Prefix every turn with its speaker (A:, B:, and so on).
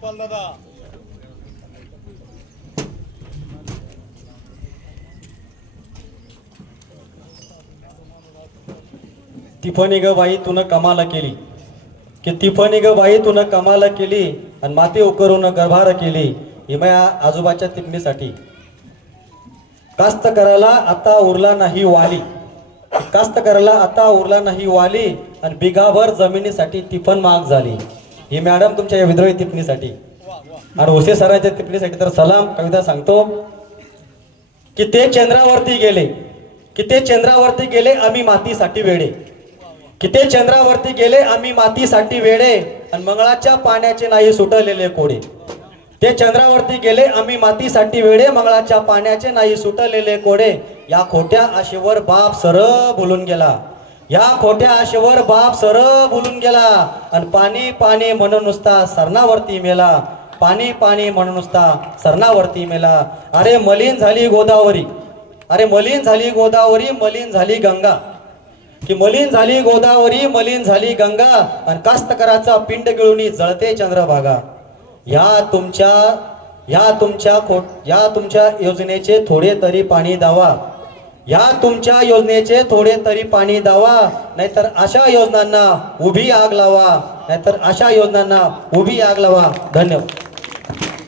A: गोपाल दादा.
B: तिफणी ग बाई तुन कमाल केली. की तिफणी ग बाई तुन कमाल केली आणि माती उकरून गर्भार केली हिमया आजोबाच्या तिपणीसाठी. कास्त करायला आता उरला नाही वाली. कास्त करायला आता उरला नाही वाली आणि बिगाभर जमिनीसाठी तिफन महाग झाली. ही मॅडम तुमच्या या विद्रोही टिप्पणीसाठी. आणि ओसे सरांच्या टिप्पणीसाठी तर सलाम कविता सांगतो. की ते चंद्रावरती गेले की ते चंद्रावरती गेले आम्ही मातीसाठी वेडे. की ते चंद्रावरती गेले आम्ही मातीसाठी वेडे आणि मंगळाच्या पाण्याचे नाही सुटलेले कोडे. ते चंद्रावरती गेले आम्ही मातीसाठी वेडे मंगळाच्या पाण्याचे नाही सुटलेले कोडे. या खोट्या आशेवर बाप सर बोलून गेला. या खोट्या आशेवर बाप सर बोलून गेला. आणि पाणी पाणी म्हणून नुसता सरणावरती मेला. पाणी पाणी म्हणून नुसता सरणावरती मेला. अरे मलिन झाली गोदावरी. अरे मलिन झाली गोदावरी मलिन झाली गंगा. की मलिन झाली गोदावरी मलिन झाली गंगा. आणि कास्तकराचा पिंड गिळून जळते चंद्रभागा. या तुमच्या या तुमच्या खोट या तुमच्या योजनेचे थोडे तरी पाणी दावा या तुमच्या योजनेचे थोडे तरी पाणी द्यावा नाहीतर अशा योजनांना उभी आग लावा नाहीतर अशा योजनांना उभी आग लावा. धन्यवाद.